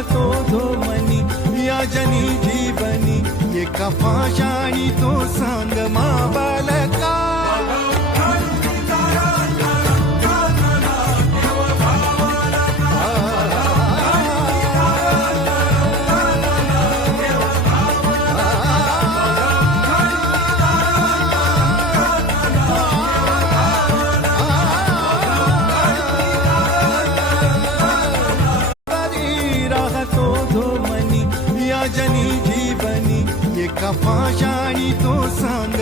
राहतो धोमनी या जनी जीवनी एका पाशाणी तो सांग मा बालका जनी जीवनी एका पाशाणी तो सांग